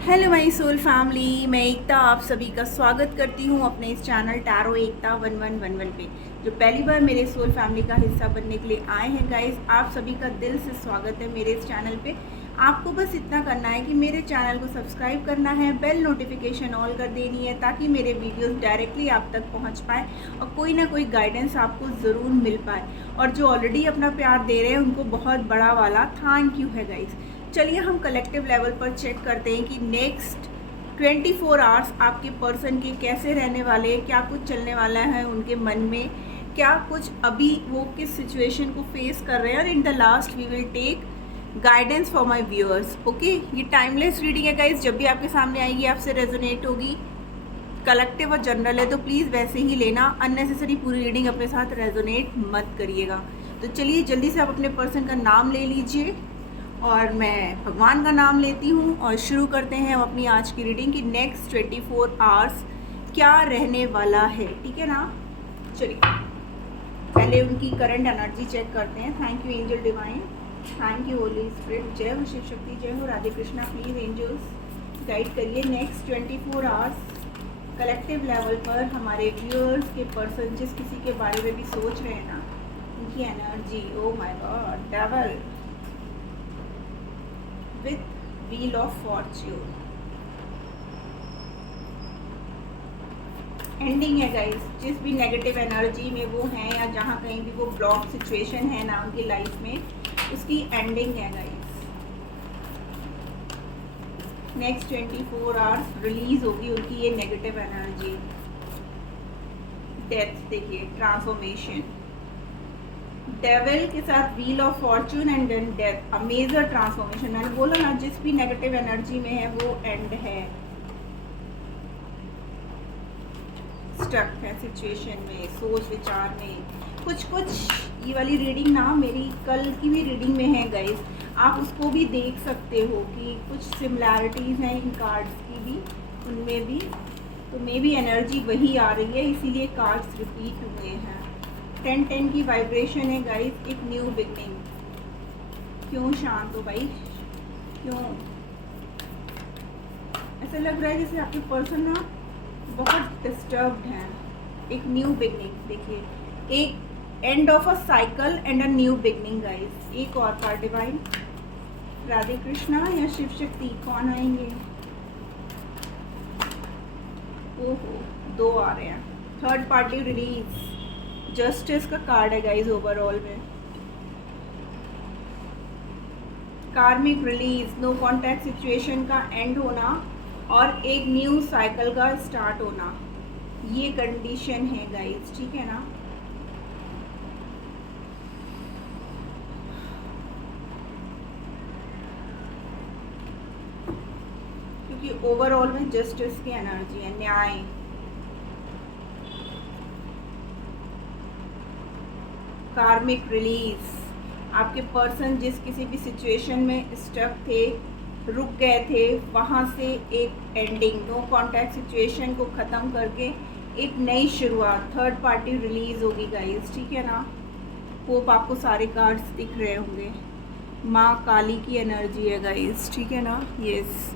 Hello my soul family, मैं एकता आप सभी का स्वागत करती हूँ अपने इस चैनल टैरो एकता 1111 पे। जो पहली बार मेरे सोल फैमिली का हिस्सा बनने के लिए आए हैं गाइस, आप सभी का दिल से स्वागत है मेरे इस चैनल पे। आपको बस इतना करना है कि मेरे चैनल को सब्सक्राइब करना है, बेल नोटिफिकेशन ऑल कर देनी है ताकि मेरे वीडियोस डायरेक्टली आप तक पहुंच पाए और कोई ना कोई गाइडेंस आपको ज़रूर मिल पाए। और जो ऑलरेडी अपना प्यार दे रहे हैं उनको बहुत बड़ा वाला थैंक यू है गाइस। चलिए हम कलेक्टिव लेवल पर चेक करते हैं कि नेक्स्ट 24 आवर्स आपके पर्सन के कैसे रहने वाले हैं, क्या कुछ चलने वाला है उनके मन में, क्या कुछ अभी वो किस सिचुएशन को फेस कर रहे हैं। और in the last we will take guidance for my viewers. Okay, ये टाइमलेस रीडिंग है गाइस, जब भी आपके सामने आएगी आपसे रेजोनेट होगी। कलेक्टिव और जनरल है तो प्लीज़ वैसे ही लेना, अननेसेसरी पूरी रीडिंग अपने साथ रेजोनेट मत करिएगा। तो चलिए जल्दी से आप अपने पर्सन का नाम ले लीजिए और मैं भगवान का नाम लेती हूँ और शुरू करते हैं हम अपनी आज की रीडिंग की नेक्स्ट 24 आवर्स क्या रहने वाला है। ठीक है ना, चलिए पहले उनकी करंट एनर्जी चेक करते हैं। Thank you angel divine, thank you holy spirit, जय हो शिव शक्ति, जय हो Radhe Krishna. Please angels guide करिए नेक्स्ट 24 आवर्स कलेक्टिव लेवल पर हमारे व्यूअर्स के पर्सन जिस किसी के बारे में भी सोच रहे हैं ना, उनकी energy. Oh my God, devil with wheel of fortune ending है गाइस। जिस भी नेगेटिव एनर्जी में वो हैं या जहाँ कहीं भी वो ब्लॉक सिचुएशन है ना उनकी लाइफ में, उसकी एंडिंग है गाइस। नेक्स्ट 24 आवर्स रिलीज होगी उनकी ये नेगेटिव एनर्जी। डेथ देखिए, ट्रांसफॉर्मेशन, डेविल के साथ wheel of fortune and then death, a major transformation. मैंने बोला ना जिस भी नेगेटिव एनर्जी में है वो एंड है, स्टक है सिचुएशन में, सोच विचार में कुछ। ये वाली रीडिंग ना मेरी कल की भी रीडिंग में है गाइस, आप उसको भी देख सकते हो कि कुछ सिमिलैरिटीज़ हैं इन कार्ड्स की भी, उनमें भी। तो मे बी एनर्जी वही आ रही है, इसीलिए कार्ड्स रिपीट हुए हैं। 10-10 की वाइब्रेशन है गाइस, एक न्यू बिगनिंग। क्यों शांत हो भाई, क्यों ऐसा लग रहा है जैसे आपके पर्सन ना बहुत डिस्टर्ब्ड हैं। एक न्यू बिगनिंग देखिए, एक end of a cycle and a new beginning guys. एक और कार्ड डिवाइन, राधे कृष्णा या शिव शक्ति, कौन आएंगे? ओहो, दो आ रहे हैं। थर्ड पार्टी रिलीज, जस्टिस का कार्ड है गाइज ओवरऑल में। कार्मिक रिलीज, नो कॉन्टैक्ट सिचुएशन का एंड होना और एक न्यू साइकिल का स्टार्ट होना, ये कंडीशन है गाइज। ठीक है ना, क्योंकि ओवरऑल में जस्टिस की एनर्जी है, न्याय। कार्मिक रिलीज, आपके पर्सन जिस किसी भी सिचुएशन में स्टक थे, रुक गए थे, वहाँ से एक एंडिंग, नो कॉन्टैक्ट सिचुएशन को ख़त्म करके एक नई शुरुआत, थर्ड पार्टी रिलीज होगी गाइस। ठीक है ना, होप आपको सारे कार्ड्स दिख रहे होंगे। माँ काली की एनर्जी है गाइस। ठीक है ना, यस।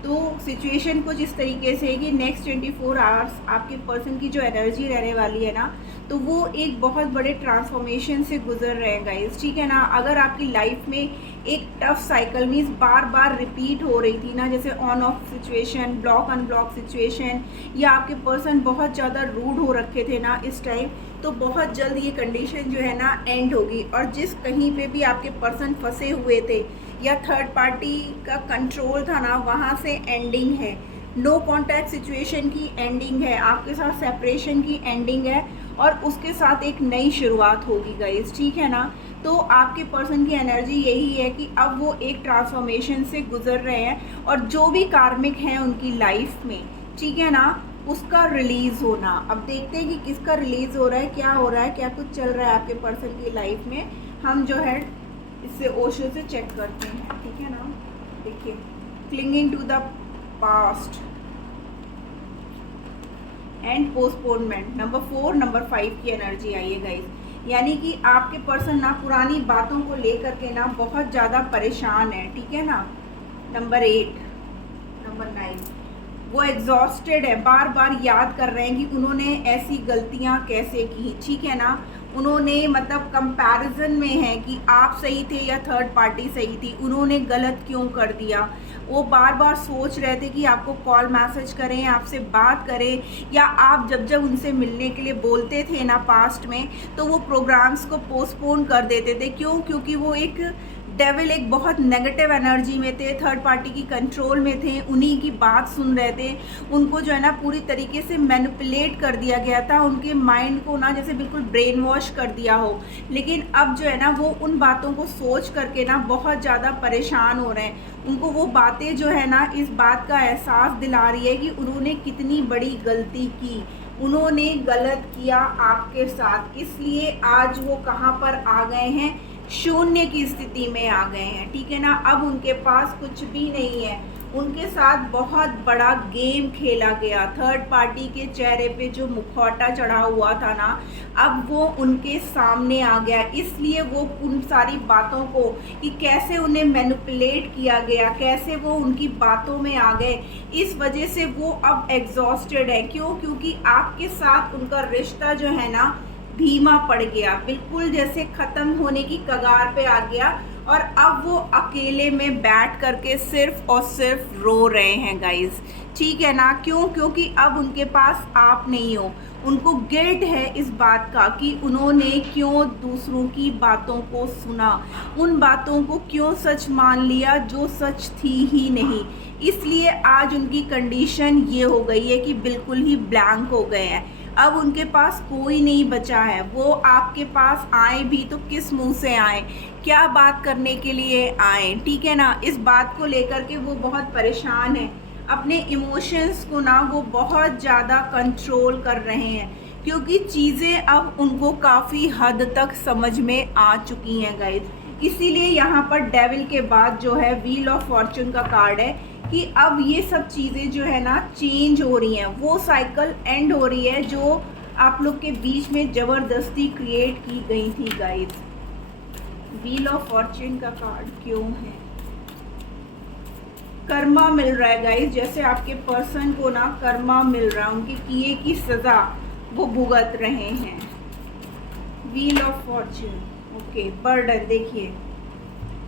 तो सिचुएशन कुछ इस तरीके से है कि नेक्स्ट 24 आवर्स आपके पर्सन की जो एनर्जी रहने वाली है ना, तो वो एक बहुत बड़े ट्रांसफॉर्मेशन से गुजर रहे हैं गाइस। ठीक है ना, अगर आपकी लाइफ में एक टफ साइकिल मीन्स बार बार रिपीट हो रही थी ना, जैसे on off situation, block unblock situation, या आपके पर्सन बहुत ज़्यादा रूड हो रखे थे ना इस टाइम, तो बहुत जल्द ये कंडीशन जो है ना एंड होगी। और जिस कहीं पे भी आपके पर्सन फंसे हुए थे या थर्ड पार्टी का कंट्रोल था ना, वहाँ से एंडिंग है। नो कॉन्टैक्ट सिचुएशन की एंडिंग है, आपके साथ सेपरेशन की एंडिंग है और उसके साथ एक नई शुरुआत होगी गाइस। ठीक है ना, तो आपके पर्सन की एनर्जी यही है कि अब वो एक ट्रांसफॉर्मेशन से गुजर रहे हैं और जो भी कार्मिक हैं उनकी लाइफ में, ठीक है ना, उसका रिलीज़ होना। अब देखते हैं कि किसका रिलीज़ हो रहा है, क्या हो रहा है, क्या कुछ चल रहा है आपके पर्सन की लाइफ में। हम जो है इससे ओशो से चेक करते हैं। ठीक है ना, देखिए, clinging to the past and postponement, number 4 number 5 की एनर्जी आई है गाइस। यानी कि आपके पर्सन ना पुरानी बातों को लेकर के ना बहुत ज़्यादा परेशान है। ठीक है ना, नंबर 8 नंबर 9, वो एग्जॉस्टेड है, बार बार याद कर रहे हैं कि उन्होंने ऐसी गलतियां कैसे की, ठीक है ना। उन्होंने मतलब कंपैरिजन में है कि आप सही थे या थर्ड पार्टी सही थी, उन्होंने गलत क्यों कर दिया। वो बार बार सोच रहे थे कि आपको कॉल मैसेज करें, आपसे बात करें, या आप जब जब उनसे मिलने के लिए बोलते थे ना पास्ट में, तो वो प्रोग्राम्स को पोस्टपोन कर देते थे। क्यों? क्योंकि वो एक डेविल, एक बहुत नेगेटिव एनर्जी में थे, थर्ड पार्टी की कंट्रोल में थे, उन्हीं की बात सुन रहे थे। उनको जो है ना पूरी तरीके से मैनिपुलेट कर दिया गया था, उनके माइंड को ना जैसे बिल्कुल ब्रेन वॉश कर दिया हो। लेकिन अब जो है ना वो उन बातों को सोच करके ना बहुत ज़्यादा परेशान हो रहे हैं। उनको वो बातें जो है ना इस बात का एहसास दिला रही है कि उन्होंने कितनी बड़ी गलती की, उन्होंने गलत किया आपके साथ। इसलिए आज वो कहाँ पर आ गए हैं? शून्य की स्थिति में आ गए हैं, ठीक है ना। अब उनके पास कुछ भी नहीं है, उनके साथ बहुत बड़ा गेम खेला गया। थर्ड पार्टी के चेहरे पे जो मुखौटा चढ़ा हुआ था ना, अब वो उनके सामने आ गया। इसलिए वो उन सारी बातों को कि कैसे उन्हें मैनिपुलेट किया गया, कैसे वो उनकी बातों में आ गए, इस वजह से वो अब एग्जॉस्टेड है। क्यों? क्योंकि आपके साथ उनका रिश्ता जो है ना धीमा पड़ गया, बिल्कुल जैसे ख़त्म होने की कगार पे आ गया। और अब वो अकेले में बैठ करके सिर्फ और सिर्फ रो रहे हैं गाइस, ठीक है ना। क्यों? क्योंकि अब उनके पास आप नहीं हो। उनको गिल्ट है इस बात का कि उन्होंने क्यों दूसरों की बातों को सुना, उन बातों को क्यों सच मान लिया जो सच थी ही नहीं। इसलिए आज उनकी कंडीशन ये हो गई है कि बिल्कुल ही ब्लैंक हो गए हैं। अब उनके पास कोई नहीं बचा है। वो आपके पास आए भी तो किस मुंह से आए, क्या बात करने के लिए आए, ठीक है ना। इस बात को लेकर के वो बहुत परेशान है। अपने इमोशंस को ना वो बहुत ज़्यादा कंट्रोल कर रहे हैं, क्योंकि चीज़ें अब उनको काफ़ी हद तक समझ में आ चुकी हैं गाइस। इसीलिए यहाँ पर डेविल के बाद जो है व्हील ऑफ फॉर्चून का कार्ड है कि अब ये सब चीज़ें जो है ना चेंज हो रही हैं, वो साइकिल एंड हो रही है जो आप लोग के बीच में ज़बरदस्ती क्रिएट की गई थी गाइस। व्हील ऑफ फॉर्चून का कार्ड क्यों है? कर्मा मिल रहा है गाइस, जैसे आपके पर्सन को ना कर्मा मिल रहा है, उनके किए की सज़ा वो भुगत रहे हैं। Wheel of Fortune, okay. Burden, देखिए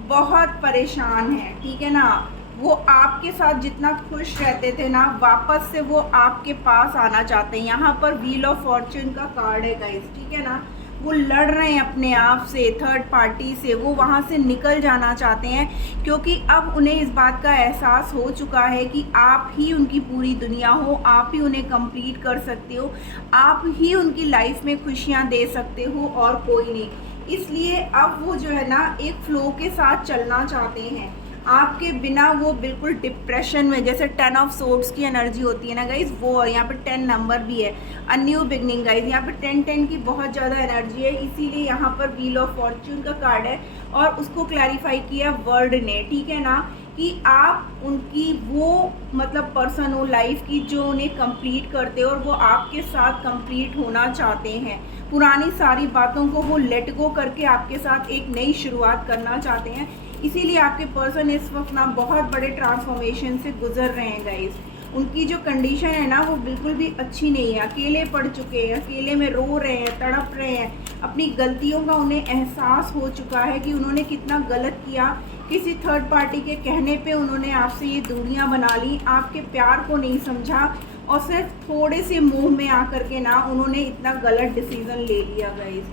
बहुत परेशान है, ठीक है ना। वो आपके साथ जितना खुश रहते थे ना, वापस से वो आपके पास आना चाहते हैं। यहाँ पर व्हील ऑफ फॉर्चून का कार्ड है गाइस, ठीक है ना। वो लड़ रहे हैं अपने आप से, थर्ड पार्टी से, वो वहाँ से निकल जाना चाहते हैं, क्योंकि अब उन्हें इस बात का एहसास हो चुका है कि आप ही उनकी पूरी दुनिया हो, आप ही उन्हें कंप्लीट कर सकते हो, आप ही उनकी लाइफ में खुशियाँ दे सकते हो और कोई नहीं। इसलिए अब वो जो है ना एक फ्लो के साथ चलना चाहते हैं। आपके बिना वो बिल्कुल डिप्रेशन में, जैसे 10 ऑफ सोर्ड्स की एनर्जी होती है ना गाइज, वो यहाँ पे 10 नंबर भी है, अ न्यू बिगनिंग गाइज। यहाँ पे 10 की बहुत ज़्यादा एनर्जी है, इसीलिए यहाँ पर व्हील ऑफ फॉर्चून का कार्ड है। और उसको क्लैरिफाई किया वर्ड ने, ठीक है ना, कि आप उनकी वो मतलब पर्सन हो लाइफ की जो उन्हें कंप्लीट करते हो, और वो आपके साथ कंप्लीट होना चाहते हैं। पुरानी सारी बातों को वो लेट गो करके आपके साथ एक नई शुरुआत करना चाहते हैं। इसीलिए आपके पर्सन इस वक्त ना बहुत बड़े ट्रांसफॉर्मेशन से गुजर रहे हैं गाइस। उनकी जो कंडीशन है ना वो बिल्कुल भी अच्छी नहीं है, अकेले पड़ चुके हैं, अकेले में रो रहे हैं, तड़प रहे हैं। अपनी गलतियों का उन्हें एहसास हो चुका है कि उन्होंने कितना गलत किया। किसी थर्ड पार्टी के कहने पे उन्होंने आपसे ये दूरियां बना ली, आपके प्यार को नहीं समझा, और सिर्फ थोड़े से मोह में आकर के ना उन्होंने इतना गलत डिसीजन ले लिया गाइस।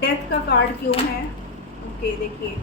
डेथ का कार्ड क्यों है? ओके, देखिए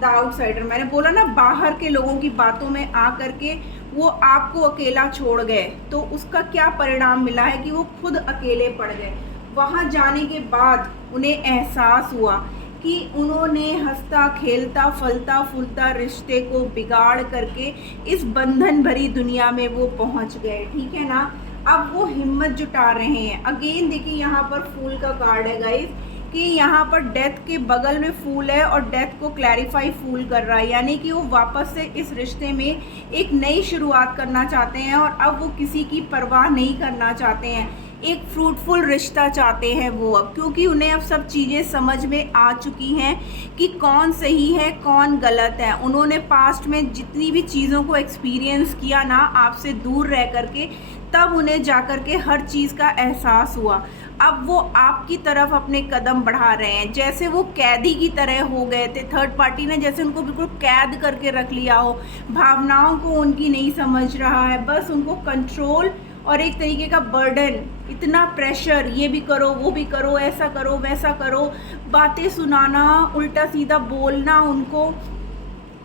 द आउटसाइडर, मैंने बोला ना बाहर के लोगों की बातों में आ करके वो आपको अकेला छोड़ गए, तो उसका क्या परिणाम मिला है कि वो खुद अकेले पड़ गए। वहाँ जाने के बाद उन्हें एहसास हुआ कि उन्होंने हंसता खेलता फलता फूलता रिश्ते को बिगाड़ करके इस बंधन भरी दुनिया में वो पहुँच गए, ठीक है ना। अब वो हिम्मत जुटा रहे हैं। अगेन देखिए यहाँ पर फूल का कार्ड है गाइस, कि यहाँ पर डेथ के बगल में फूल है और डेथ को क्लैरिफाई फूल कर रहा है, यानी कि वो वापस से इस रिश्ते में एक नई शुरुआत करना चाहते हैं और अब वो किसी की परवाह नहीं करना चाहते हैं। एक फ्रूटफुल रिश्ता चाहते हैं वो अब, क्योंकि उन्हें अब सब चीज़ें समझ में आ चुकी हैं कि कौन सही है कौन गलत है। उन्होंने पास्ट में जितनी भी चीज़ों को एक्सपीरियंस किया ना आपसे दूर रह करके, तब उन्हें जा कर के हर चीज़ का एहसास हुआ। अब वो आपकी तरफ अपने कदम बढ़ा रहे हैं, जैसे वो कैदी की तरह हो गए थे। थर्ड पार्टी ने जैसे उनको बिल्कुल कैद करके रख लिया हो, भावनाओं को उनकी नहीं समझ रहा है, बस उनको कंट्रोल और एक तरीके का बर्डन, इतना प्रेशर, ये भी करो वो भी करो, ऐसा करो वैसा करो, बातें सुनाना, उल्टा सीधा बोलना उनको,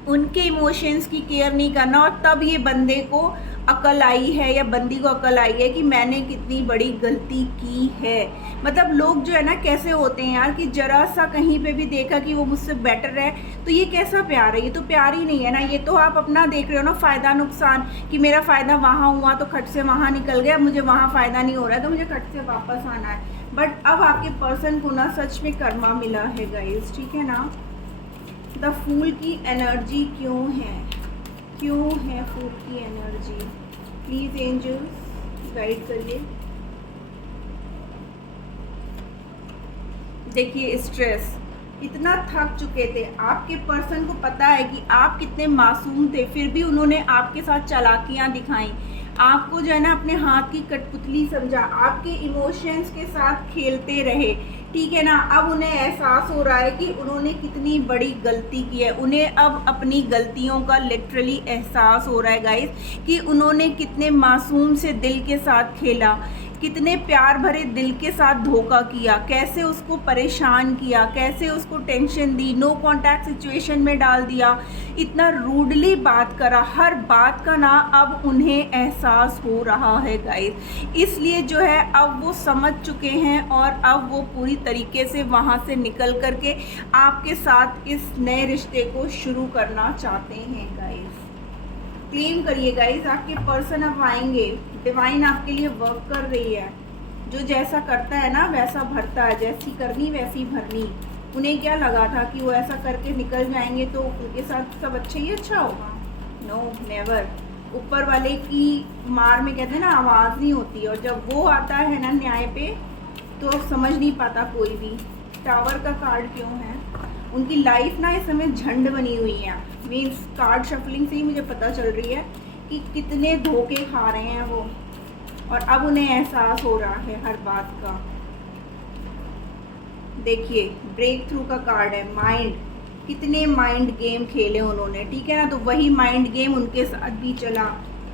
उनके इमोशंस की केयर नहीं करना। और तब ये बंदे को अकल आई है या बंदी को अकल आई है कि मैंने कितनी बड़ी गलती की है। मतलब लोग जो है ना कैसे होते हैं यार, कि जरा सा कहीं पे भी देखा कि वो मुझसे बेटर है तो ये कैसा प्यार है, ये तो प्यार ही नहीं है ना, ये तो आप अपना देख रहे हो ना फ़ायदा नुकसान, कि मेरा फ़ायदा वहाँ हुआ तो खट से वहाँ निकल गया, मुझे वहाँ फ़ायदा नहीं हो रहा है तो मुझे खट से वापस आना है। बट अब आपके पर्सन को ना सच में कर्मा मिला है गाइस, ठीक है ना। द फूल की एनर्जी क्यों है फूल की एनर्जी, प्लीज एंजल्स गाइड करिए। देखिए स्ट्रेस, इतना थक चुके थे, आपके पर्सन को पता है कि आप कितने मासूम थे, फिर भी उन्होंने आपके साथ चालाकियां दिखाई, आपको जो है ना अपने हाथ की कठपुतली समझा, आपके इमोशंस के साथ खेलते रहे, ठीक है ना। अब उन्हें एहसास हो रहा है कि उन्होंने कितनी बड़ी गलती की है, उन्हें अब अपनी गलतियों का लिटरली एहसास हो रहा है गाइस, कि उन्होंने कितने मासूम से दिल के साथ खेला, कितने प्यार भरे दिल के साथ धोखा किया, कैसे उसको परेशान किया, कैसे उसको टेंशन दी, नो कांटेक्ट सिचुएशन में डाल दिया, इतना रूडली बात करा, हर बात का ना अब उन्हें एहसास हो रहा है गाइस। इसलिए जो है अब वो समझ चुके हैं और अब वो पूरी तरीके से वहाँ से निकल करके आपके साथ इस नए रिश्ते को शुरू करना चाहते हैं गाइस। क्लेम करिए गाइस, आपके पर्सन अब आएंगे, डिवाइन आपके लिए वर्क कर रही है। जो जैसा करता है ना वैसा भरता है, जैसी करनी वैसी भरनी। उन्हें क्या लगा था कि वो ऐसा करके निकल जाएंगे तो उनके साथ सब अच्छा ही अच्छा होगा? No never. ऊपर वाले की मार में कहते हैं ना आवाज़ नहीं होती, और जब वो आता है ना न्याय पे तो समझ नहीं पाता कोई भी। टावर का कार्ड क्यों है? उनकी लाइफ ना इस समय झंड बनी हुई है, मीन्स कार्ड शफलिंग से ही मुझे पता चल रही है कि कितने धोखे खा रहे हैं वो, और अब उन्हें एहसास हो रहा है हर बात का। देखिए ब्रेक थ्रू का कार्ड है, माइंड, कितने माइंड गेम खेले उन्होंने, ठीक है ना। तो वही माइंड गेम उनके साथ भी चला।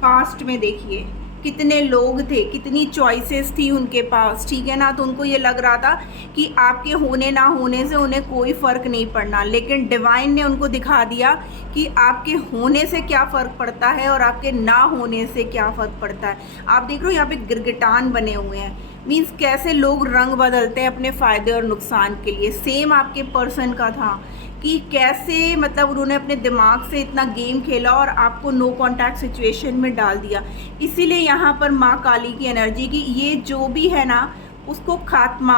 पास्ट में देखिए कितने लोग थे, कितनी चॉइसेस थी उनके पास, ठीक है ना। तो उनको ये लग रहा था कि आपके होने ना होने से उन्हें कोई फ़र्क नहीं पड़ना, लेकिन डिवाइन ने उनको दिखा दिया कि आपके होने से क्या फ़र्क पड़ता है और आपके ना होने से क्या फ़र्क पड़ता है। आप देख रहे हो यहाँ पे गिरगिटान बने हुए हैं, मीन्स कैसे लोग रंग बदलते हैं अपने फ़ायदे और नुकसान के लिए। सेम आपके पर्सन का था कि कैसे मतलब उन्होंने अपने दिमाग से इतना गेम खेला और आपको नो कांटेक्ट सिचुएशन में डाल दिया। इसीलिए यहाँ पर माँ काली की एनर्जी की ये जो भी है ना उसको खात्मा,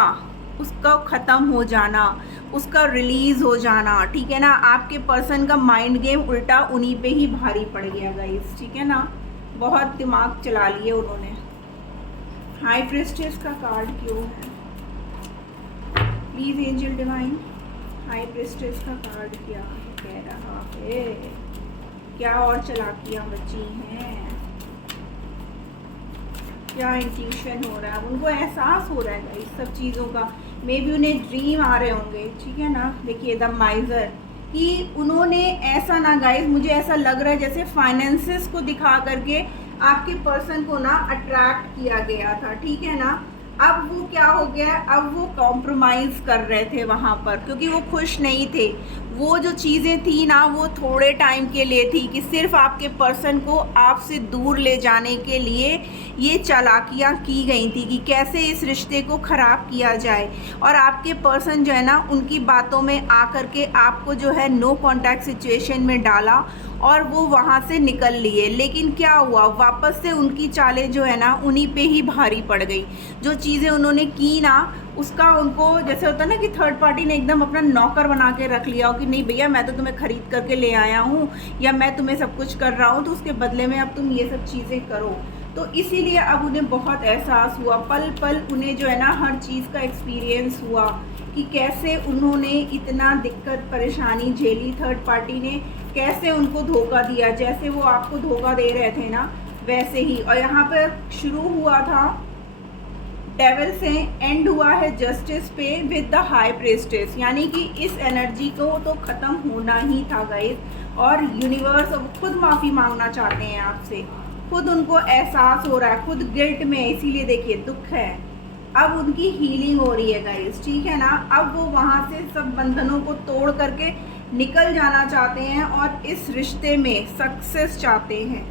उसका ख़त्म हो जाना, उसका रिलीज़ हो जाना, ठीक है ना। आपके पर्सन का माइंड गेम उल्टा उन्हीं पे ही भारी पड़ गया गाइस, ठीक है ना। बहुत दिमाग चला लिए उन्होंने। हाई प्रीस्टेस का कार्ड क्यों है? Please angel divine, high priestess का कार्ड क्या कह रहा है? क्या और चालाकियाँ बची हैं? क्या इंट्यूशन हो रहा है? उनको एहसास हो रहा है इस सब चीज़ों का। मे बी उन्हें ड्रीम आ रहे होंगे, ठीक है ना। देखिए द माइजर, कि उन्होंने ऐसा ना गाइस, मुझे ऐसा लग रहा है जैसे फाइनेंसेस को दिखा करके आपके पर्सन को ना अट्रैक्ट किया गया था, ठीक है ना। अब वो क्या हो गया, अब वो कॉम्प्रोमाइज़ कर रहे थे वहाँ पर, क्योंकि वो खुश नहीं थे। वो जो चीज़ें थी ना वो थोड़े टाइम के लिए थी, कि सिर्फ आपके पर्सन को आपसे दूर ले जाने के लिए ये चालाकियाँ की गई थी कि कैसे इस रिश्ते को ख़राब किया जाए। और आपके पर्सन जो है ना उनकी बातों में आकर के आपको जो है नो कांटेक्ट सिचुएशन में डाला और वो वहाँ से निकल लिए। लेकिन क्या हुआ, वापस से उनकी चालें जो है ना उन्हीं पे ही भारी पड़ गई। जो चीज़ें उन्होंने की ना उसका उनको जैसे होता है ना कि थर्ड पार्टी ने एकदम अपना नौकर बना के रख लिया हो कि नहीं भैया मैं तो तुम्हें ख़रीद करके ले आया हूँ या मैं तुम्हें सब कुछ कर रहा हूँ तो उसके बदले में अब तुम ये सब चीज़ें करो। तो इसीलिए अब उन्हें बहुत एहसास हुआ, पल पल उन्हें जो है ना हर चीज़ का एक्सपीरियंस हुआ कि कैसे उन्होंने इतना दिक्कत परेशानी झेली, थर्ड पार्टी ने कैसे उनको धोखा दिया, जैसे वो आपको धोखा दे रहे थे ना वैसे ही। और यहाँ पर शुरू हुआ था डेविल से, एंड हुआ है जस्टिस पे विद द हाई प्रेस्टेस, यानी कि इस एनर्जी को तो ख़त्म होना ही था गाइस। और यूनिवर्स अब खुद माफ़ी मांगना चाहते हैं आपसे, खुद उनको एहसास हो रहा है, खुद गिल्ट में, इसीलिए देखिए दुख है। अब उनकी हीलिंग हो रही है गाइस, ठीक है ना। अब वो वहाँ से सब बंधनों को तोड़ करके निकल जाना चाहते हैं और इस रिश्ते में सक्सेस चाहते हैं,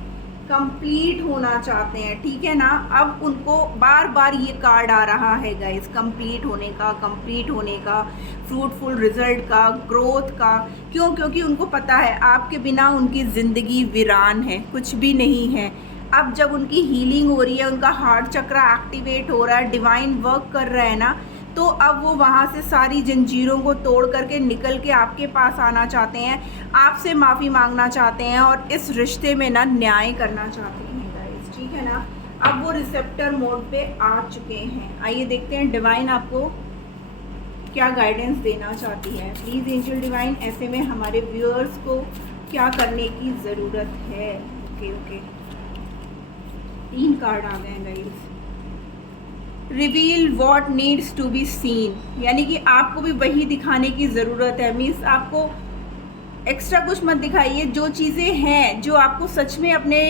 कंप्लीट होना चाहते हैं, ठीक है ना। अब उनको बार बार ये कार्ड आ रहा है गाइस, कंप्लीट होने का, फ्रूटफुल रिजल्ट का, ग्रोथ का। क्यों? क्योंकि उनको पता है आपके बिना उनकी ज़िंदगी वीरान है, कुछ भी नहीं है। अब जब उनकी हीलिंग हो रही है, उनका हार्ट चक्र एक्टिवेट हो रहा है, डिवाइन वर्क कर रहा है ना, तो अब वो वहाँ से सारी जंजीरों को तोड़ करके निकल के आपके पास आना चाहते हैं, आपसे माफ़ी मांगना चाहते हैं और इस रिश्ते में ना न्याय करना चाहते हैं गाइस, ठीक है ना। अब वो रिसेप्टर मोड पे आ चुके हैं। आइए देखते हैं डिवाइन आपको क्या गाइडेंस देना चाहती है। प्लीज़ एंजल डिवाइन, ऐसे में हमारे व्यूअर्स को क्या करने की ज़रूरत है। ओके 3 कार्ड आ गए हैं guys. Reveal what needs to be seen, यानी कि आपको भी वही दिखाने की ज़रूरत है। मीन्स आपको एक्स्ट्रा कुछ मत दिखाइए, जो चीज़ें हैं जो आपको सच में अपने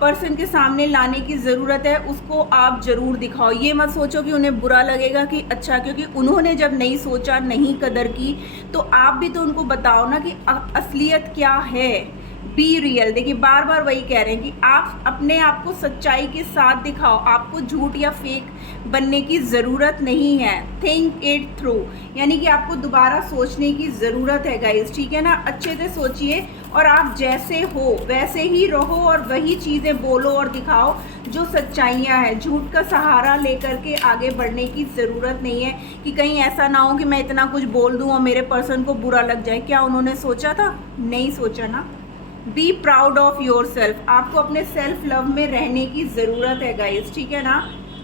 पर्सन के सामने लाने की ज़रूरत है उसको आप ज़रूर दिखाओ। ये मत सोचो कि उन्हें बुरा लगेगा कि अच्छा, क्योंकि उन्होंने जब नहीं सोचा, नहीं कदर की, तो आप भी तो उनको बताओ ना कि असलियत क्या है। बी रियल, देखिए बार बार वही कह रहे हैं कि आप अपने आप को सच्चाई के साथ दिखाओ, आपको झूठ या फेक बनने की ज़रूरत नहीं है। थिंक इट थ्रू, यानी कि आपको दोबारा सोचने की ज़रूरत है गाइस, ठीक है ना। अच्छे से सोचिए और आप जैसे हो वैसे ही रहो और वही चीज़ें बोलो और दिखाओ जो सच्चाइयाँ हैं। झूठ का सहारा लेकर के आगे बढ़ने की ज़रूरत नहीं है कि कहीं ऐसा ना हो कि मैं इतना कुछ बोल दूँ और मेरे पर्सन को बुरा लग जाए। क्या उन्होंने सोचा था? नहीं सोचा ना। Be proud of your self, आपको अपने सेल्फ लव में रहने की ज़रूरत है गाइस, ठीक है ना।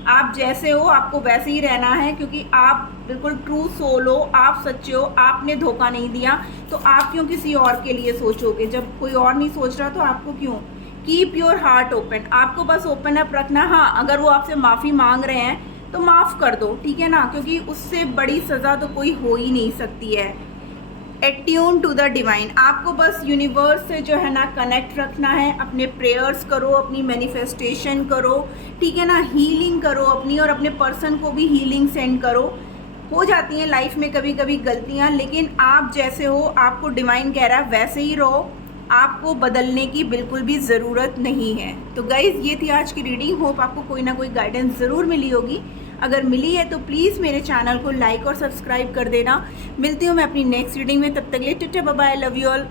आप जैसे हो आपको वैसे ही रहना है, क्योंकि आप बिल्कुल ट्रू सोल हो, आप सच्चे हो, आपने धोखा नहीं दिया, तो आप क्यों किसी और के लिए सोचोगे? जब कोई और नहीं सोच रहा तो आपको क्यों? कीप योर हार्ट ओपन, आपको बस ओपन अप रखना। हाँ, अगर वो आपसे माफ़ी मांग रहे हैं तो माफ़ कर दो, ठीक है ना, क्योंकि उससे बड़ी सज़ा तो कोई हो ही नहीं सकती है। एट्यून टू द डिवाइन, आपको बस यूनिवर्स से जो है ना कनेक्ट रखना है। अपने प्रेयर्स करो, अपनी मैनिफेस्टेशन करो, ठीक है ना, हीलिंग करो अपनी, और अपने पर्सन को भी हीलिंग सेंड करो। हो जाती हैं लाइफ में कभी कभी गलतियां, लेकिन आप जैसे हो, आपको डिवाइन कह रहा है वैसे ही रहो, आपको बदलने की बिल्कुल भी ज़रूरत नहीं है। तो गाइज़, ये थी आज की रीडिंग। होप आपको कोई ना कोई गाइडेंस ज़रूर मिली होगी। अगर मिली है तो प्लीज़ मेरे चैनल को लाइक और सब्सक्राइब कर देना। मिलती हूँ मैं अपनी नेक्स्ट रीडिंग में, तब तक के लिए टिट bye bye, love you all.